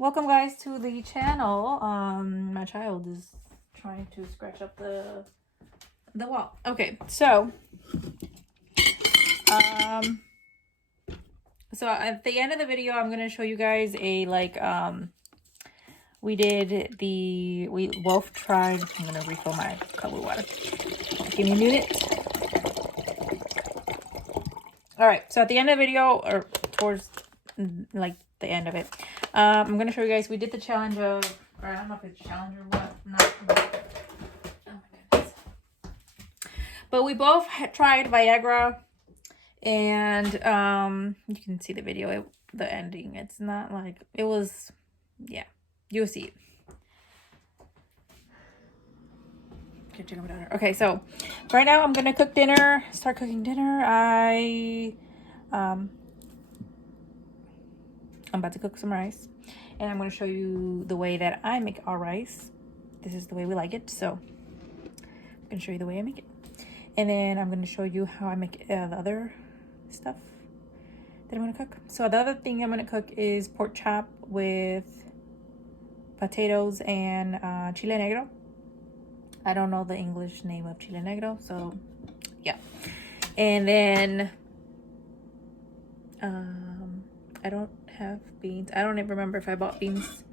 Welcome guys to the channel. My child is trying to scratch up the wall. Okay, so at the end of the video I'm gonna show you guys a we both tried. I'm gonna refill my cup with water. Give me a minute. All right, so at the end of the video, or towards like the end of it, I'm gonna show you guys. We did the challenge of, or I don't know if it's a challenge or what. Not. Oh my goodness. But we both tried Viagra, and you can see the video. The ending. It's not like it was. Yeah, you'll see it. Okay, so right now I'm gonna cook dinner. Start cooking dinner. I'm about to cook some rice, and I'm going to show you the way that I make our rice. This is the way we like it, so I'm going to show you the way I make it. And then I'm going to show you how I make the other stuff that I'm going to cook. So the other thing I'm going to cook is pork chop with potatoes and chile negro. I don't know the English name of chile negro, so yeah. And then I don't have beans. I don't even remember if I bought beans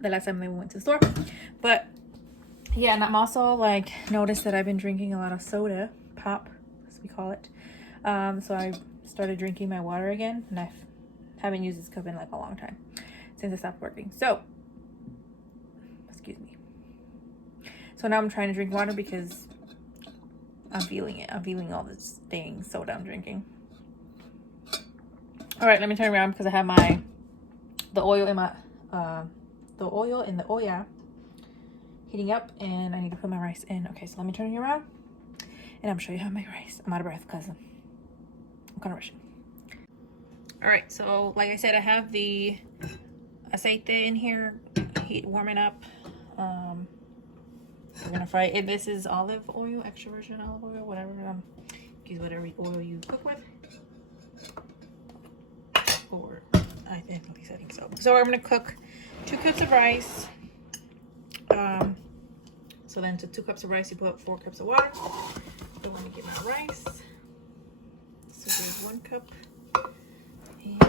the last time we went to the store. But yeah, and I'm also like noticed that I've been drinking a lot of soda pop, as we call it. So I started drinking my water again, and I haven't used this cup in like a long time since I stopped working. So excuse me. So now I'm trying to drink water because I'm feeling it. I'm feeling all this dang soda I'm drinking. All right, let me turn around because I have the oil in the oil heating up, and I need to put my rice in. Okay, so let me turn it around, and I'm show you how to make rice. I'm out of breath because I'm kind of rushing. All right, so like I said, I have the aceite in here, warming up. We're gonna fry it. This is olive oil, extra virgin olive oil, whatever. Use whatever oil you cook with. Or I think so. So I'm gonna cook 2 cups of rice. So then to 2 cups of rice, you put 4 cups of water. So I'm gonna get my rice. So there's 1 cup, and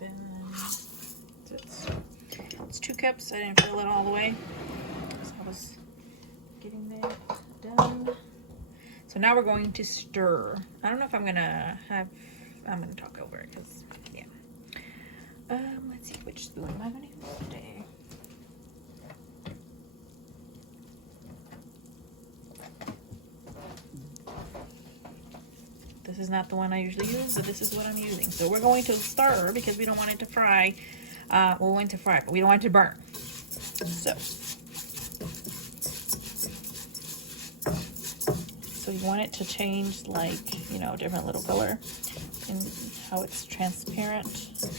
then it's 2 cups. I didn't fill it all the way, so I was getting there done. So now we're going to stir. I don't know if I'm gonna talk over it because yeah. Let's see, which spoon am I gonna use today? This is not the one I usually use, but this is what I'm using. So we're going to stir because we don't want it to fry. We want it to fry, but we don't want it to burn. So you want it to change, like, you know, different little color and how it's transparent.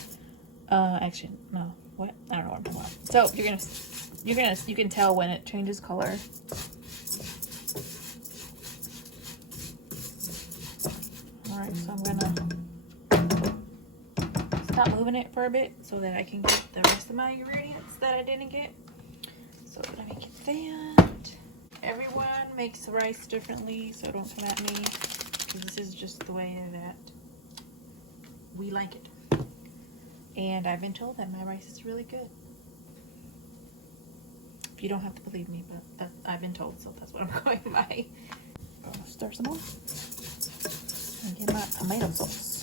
Actually, no, what? I don't know what I'm talking about. So you can tell when it changes color. All right, so I'm gonna stop moving it for a bit so that I can get the rest of my ingredients that I didn't get. So let me get that. Everyone makes rice differently, so don't come at me, because this is just the way that we like it. And I've been told that my rice is really good. You don't have to believe me, but I've been told, so that's what I'm going by. I'm gonna stir some more and get my tomato sauce.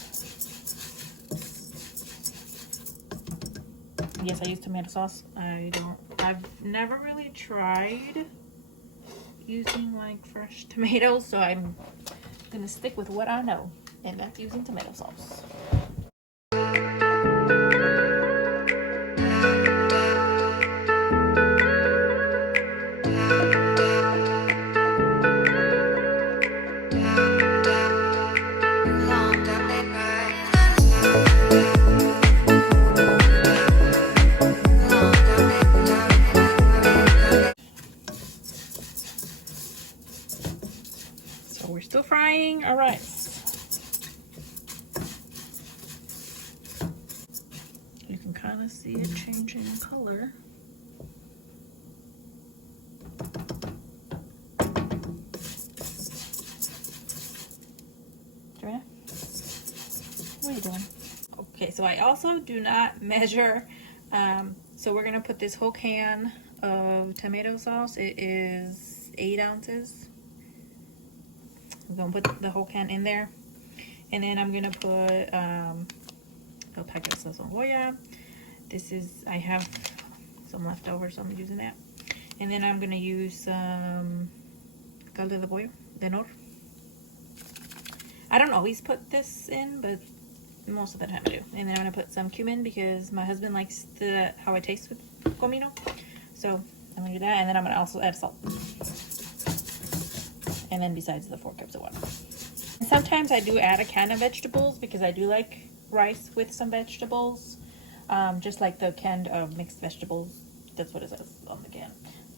Yes, I use tomato sauce. I've never really tried using like fresh tomatoes, so I'm gonna stick with what I know, and that's using tomato sauce. Still frying our rice. You can kind of see it changing in color. Joanna, what are you doing? Okay, so I also do not measure. So we're gonna put this whole can of tomato sauce. It is 8 ounces. I'm gonna put the whole can in there, and then I'm gonna put a packet of salsa. This is, I have some left over, so I'm using that. And then I'm gonna use some caldo de pollo de nor. I don't always put this in, but most of the time I do. And then I'm gonna put some cumin because my husband likes how it tastes with comino. So I'm gonna do that, and then I'm gonna also add salt. And then besides the 4 cups of water. And sometimes I do add a can of vegetables because I do like rice with some vegetables. Just like the can of mixed vegetables. That's what it says on the can.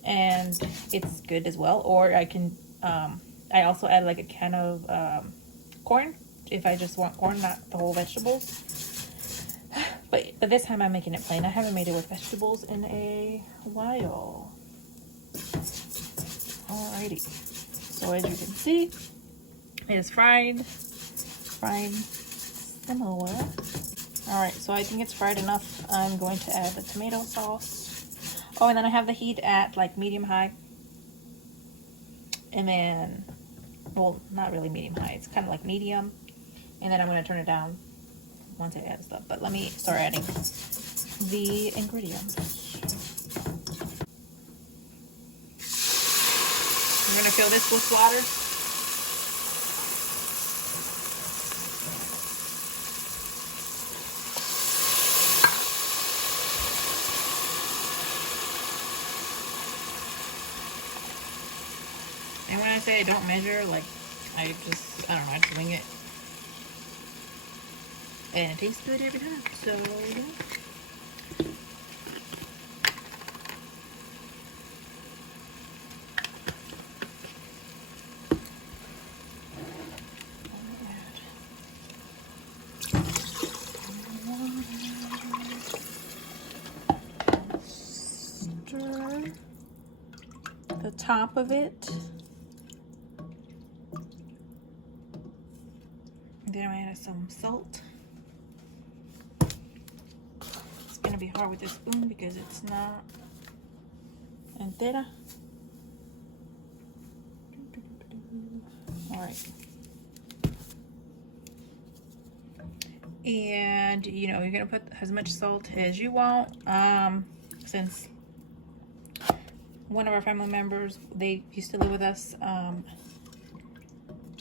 And it's good as well. Or I can, I also add like a can of corn if I just want corn, not the whole vegetables. But this time I'm making it plain. I haven't made it with vegetables in a while. Alrighty. So as you can see, it is fried similar. Alright, so I think it's fried enough. I'm going to add the tomato sauce. Oh, and then I have the heat at like medium-high. And then, well, not really medium-high. It's kind of like medium. And then I'm going to turn it down once I add stuff. But let me start adding the ingredients. I'm going to fill this with water. And when I say I don't measure, like, I don't know, I just wing it. And it tastes good every time, so yeah. Stir the top of it. Then I'm gonna add some salt. It's gonna be hard with the spoon because it's not entera. All right. And you know, you're gonna put as much salt as you want. Since one of our family members, they used to live with us,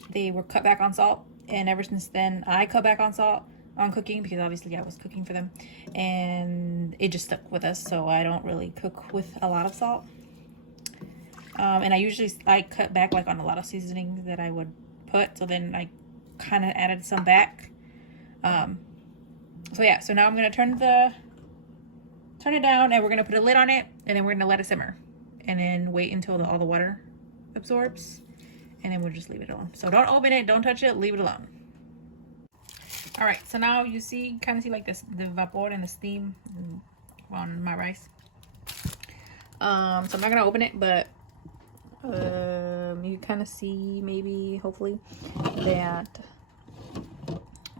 they were cut back on salt, and ever since then I cut back on salt on cooking because obviously I was cooking for them, and it just stuck with us, so I don't really cook with a lot of salt. And I cut back like on a lot of seasonings that I would put, so then I kind of added some back. So yeah, so now I'm gonna turn it down, and we're gonna put a lid on it, and then we're gonna let it simmer, and then wait until all the water absorbs, and then we'll just leave it alone. So don't open it, don't touch it, leave it alone. All right, so now you see, kind of see like this, the vapor and the steam on my rice. So I'm not gonna open it, but you kind of see, maybe, hopefully, that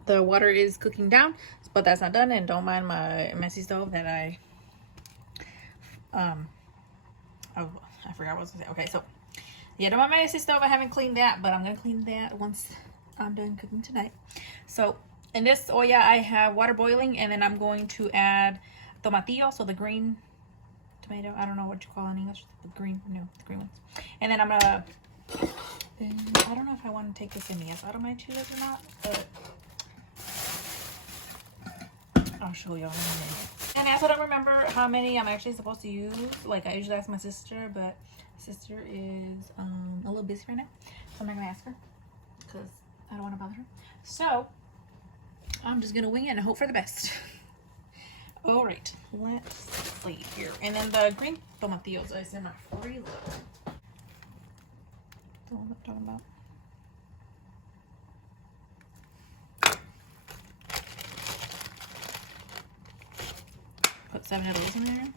the water is cooking down, but that's not done. And don't mind my messy stove that I forgot what I was gonna say. Okay, so yeah, don't mind my messy stove. I haven't cleaned that, but I'm gonna clean that once I'm done cooking tonight. So in this olla, I have water boiling, and then I'm going to add tomatillo, so the green tomato. I don't know what you call it in English. The green ones. And then I'm gonna. I don't know if I want to take the semillas out of my chiles or not, but I'll show y'all in a minute. And I also don't remember how many I'm actually supposed to use. Like, I usually ask my sister, but my sister is a little busy right now, so I'm not gonna ask her because I don't want to bother her. So I'm just gonna wing it and hope for the best. All right, let's see here. And then the green tomatillos is in my freezer. That's what I'm talking about. 7 of those in there.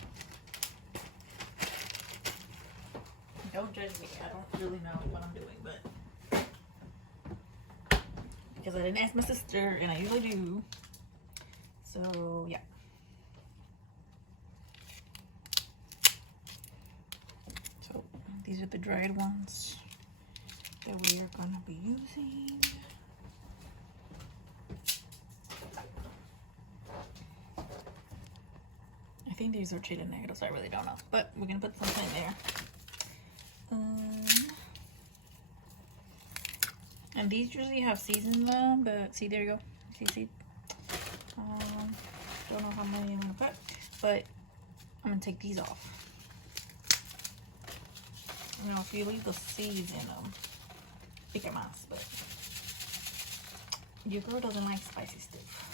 Don't judge me. I don't really know what I'm doing, but because I didn't ask my sister, and I usually do. So yeah. So these are the dried ones that we are gonna be using. I think these are chili negros. I really don't know, but we're gonna put something in there. And these usually have seeds in them, but see, there you go. See seed. Don't know how many I'm gonna put, but I'm gonna take these off. You know, if you leave the seeds in them, pica más, but your girl doesn't like spicy stuff.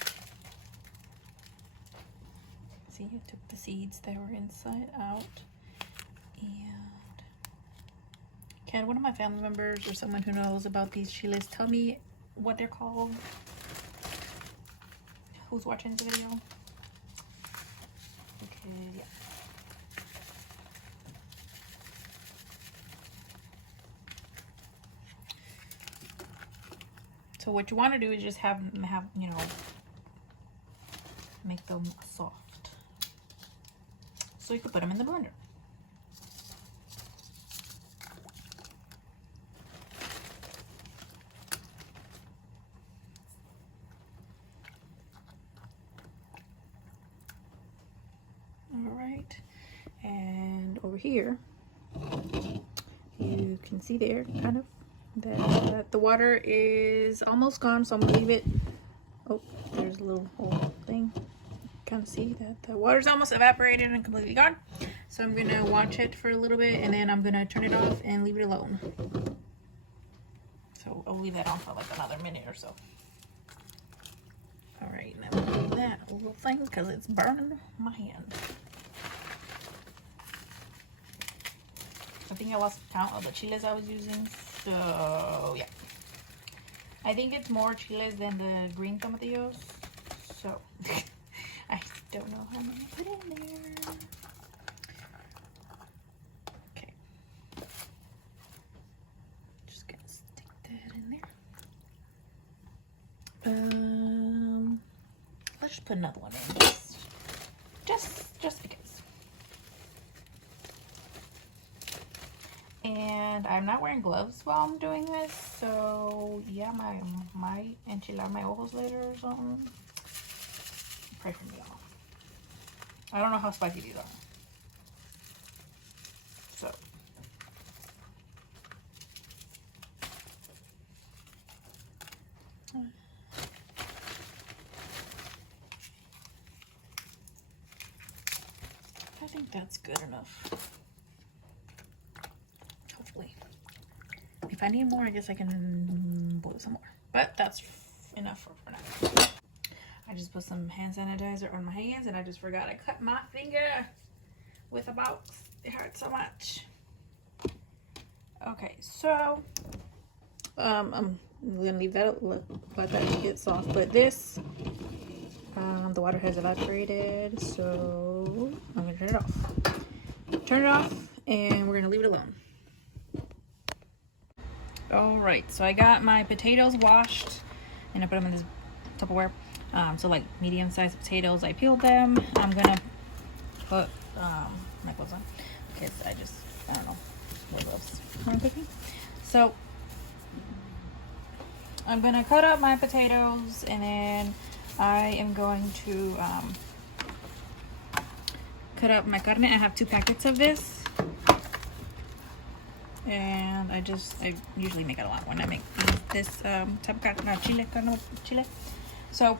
See, you took the seeds that were inside out. And can one of my family members or someone who knows about these chiles tell me what they're called? Who's watching the video? Okay, yeah. So what you want to do is just have you know, make them soft. So you can put them in the blender. Alright, and over here, you can see there, kind of, that the water is almost gone, so I'm gonna leave it. Oh, there's a little whole thing. Kind of see that the water's almost evaporated and completely gone. So I'm gonna watch it for a little bit, and then I'm gonna turn it off and leave it alone. So I'll leave that on for like another minute or so. All right, now I'll leave that little thing because it's burning my hand. I think I lost count of the chiles I was using, so yeah. I think it's more chiles than the green tomatillos, so I don't know how many to put in there. Okay. Just gonna stick that in there. Let's just put another one in, just because. And I'm not wearing gloves while I'm doing this, so yeah, my enchilada my ojos later or something. Pray for me, y'all. I don't know how spicy these are. So. I think that's good enough. Hopefully. If I need more, I guess I can boil some more. But that's enough for now. I just put some hand sanitizer on my hands, and I just forgot I cut my finger with a box. It hurts so much. Okay, so I'm gonna leave that, let that get soft. But this, the water has evaporated, so I'm gonna turn it off. Turn it off, and we're gonna leave it alone. All right, so I got my potatoes washed, and I put them in this Tupperware. So like medium-sized potatoes, I peeled them. I'm gonna put my gloves on because I don't know, wear gloves when I'm cooking. So I'm gonna cut up my potatoes, and then I am going to cut up my carne. I have 2 packets of this, and I usually make it a lot when I make this type of chile. So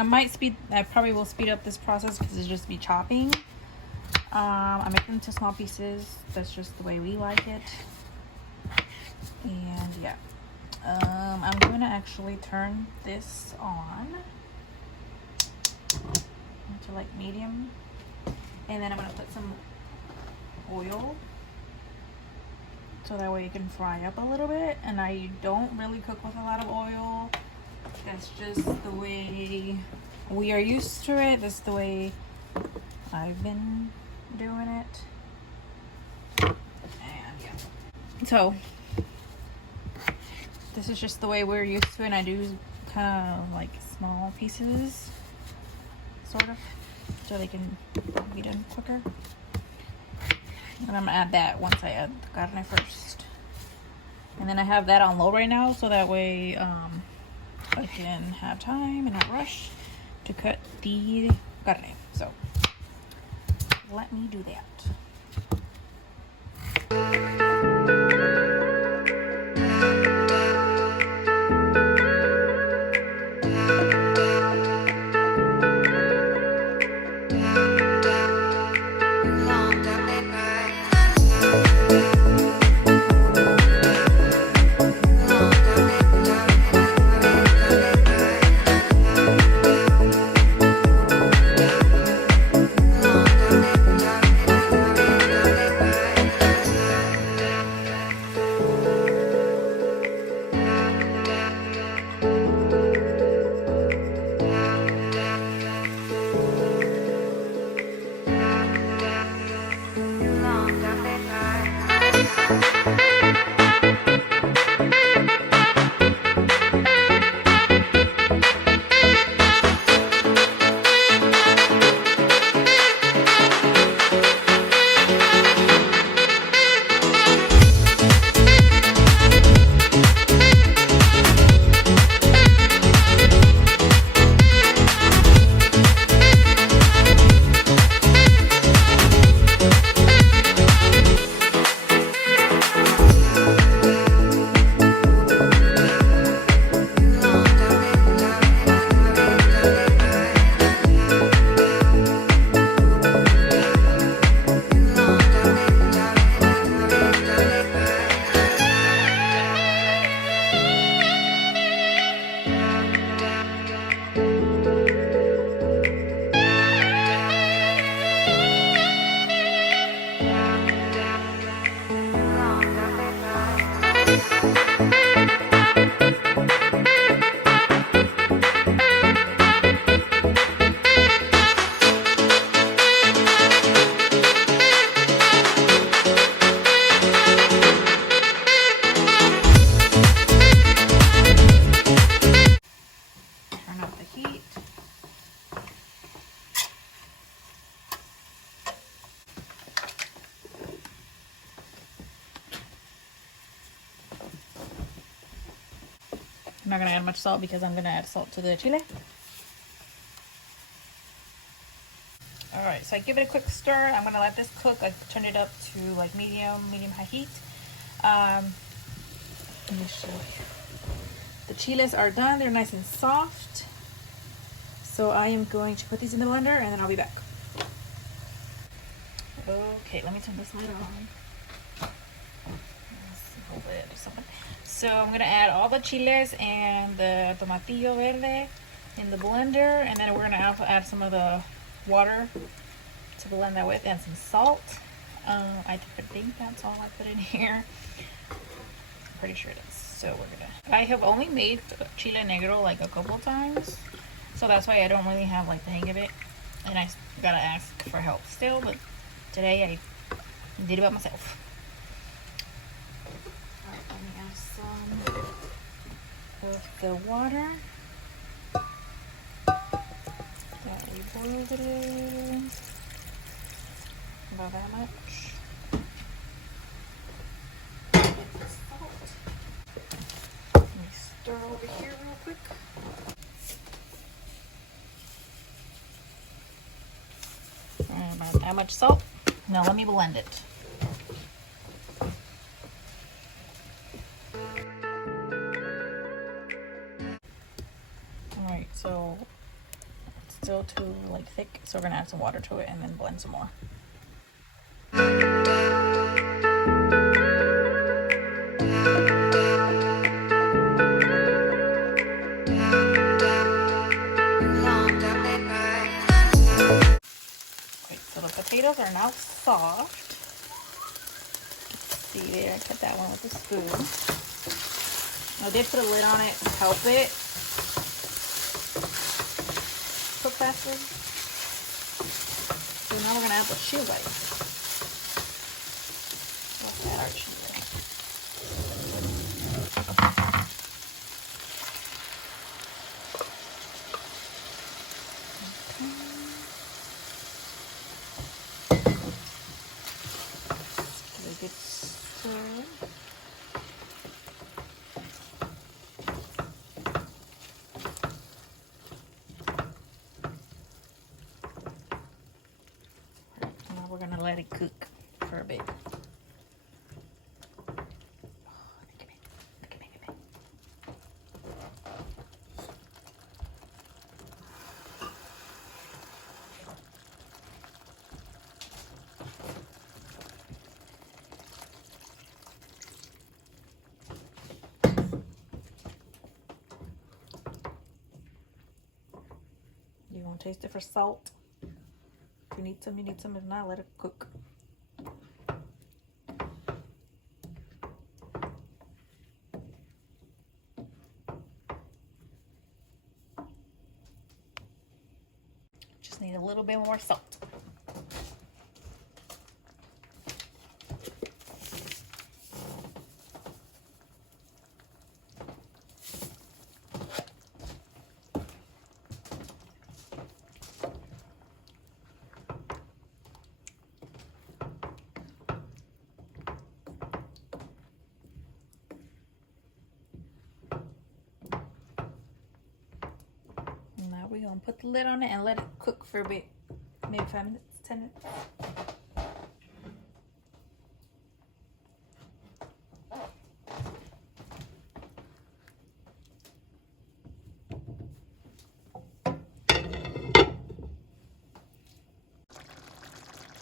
I probably will speed up this process because it's just be chopping. I make them into small pieces. That's just the way we like it. And yeah, I'm gonna actually turn this on to like medium, and then I'm gonna put some oil so that way it can fry up a little bit. And I don't really cook with a lot of oil. That's just the way we are used to it. This is the way I've been doing it. And yeah. So this is just the way we're used to it, and I do kind of like small pieces, sort of, so they can be done quicker. And I'm gonna add that once I add the carne first. And then I have that on low right now, so that way I can have time and not rush to cut the carne. So let me do that. I'm not gonna add much salt because I'm gonna add salt to the chile. All right, so I give it a quick stir. I'm gonna let this cook. I turn it up to like medium high heat. Let me show you. The chiles are done. They're nice and soft. So I am going to put these in the blender and then I'll be back. Okay, let me turn this light on. So I'm gonna add all the chiles and the tomatillo verde in the blender, and then we're gonna also add some of the water to blend that with, and some salt. I think that's all I put in here. I'm pretty sure it is. So I have only made chile negro like a couple of times, so that's why I don't really have like the hang of it, and I gotta ask for help still, but today I did it by myself. Let me add some of the water that we boiled it in. About that much. Salt. Let me stir over here real quick. About that much salt. Now let me blend it. Alright, so it's still too like thick, so we're gonna add some water to it and then blend some more. Potatoes are now soft. See there, I cut that one with a spoon. I did put a lid on it to help it glasses. So now we're gonna add the cheese ice. Let's add our cheese ice. Give it a good stir. Now we're gonna let it cook for a bit. You want to taste it for salt. If you need some, you need some. If not, let it cook. Just need a little bit more salt. Now we're gonna put the lid on it and let it cook for a bit, maybe 5 minutes, 10 minutes.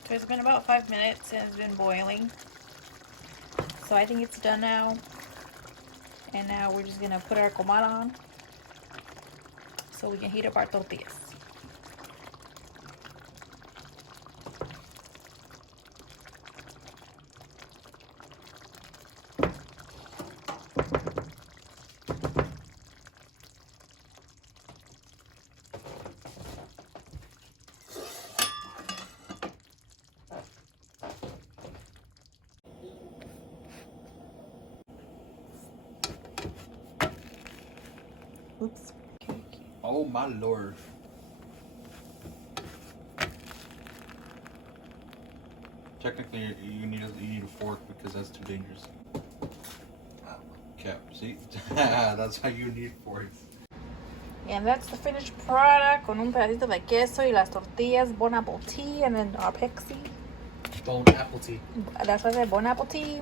So it's been about 5 minutes and it's been boiling. So I think it's done now. And now we're just gonna put our comal on so we can heat up our tortillas. Oops. Oh my lord. Technically, you need a fork because that's too dangerous. Cap, see? That's how you need forks. And that's the finished product con un pedacito de queso y las tortillas. Bon apple tea and then our Pepsi. Bon apple tea. That's what I said, bon apple tea.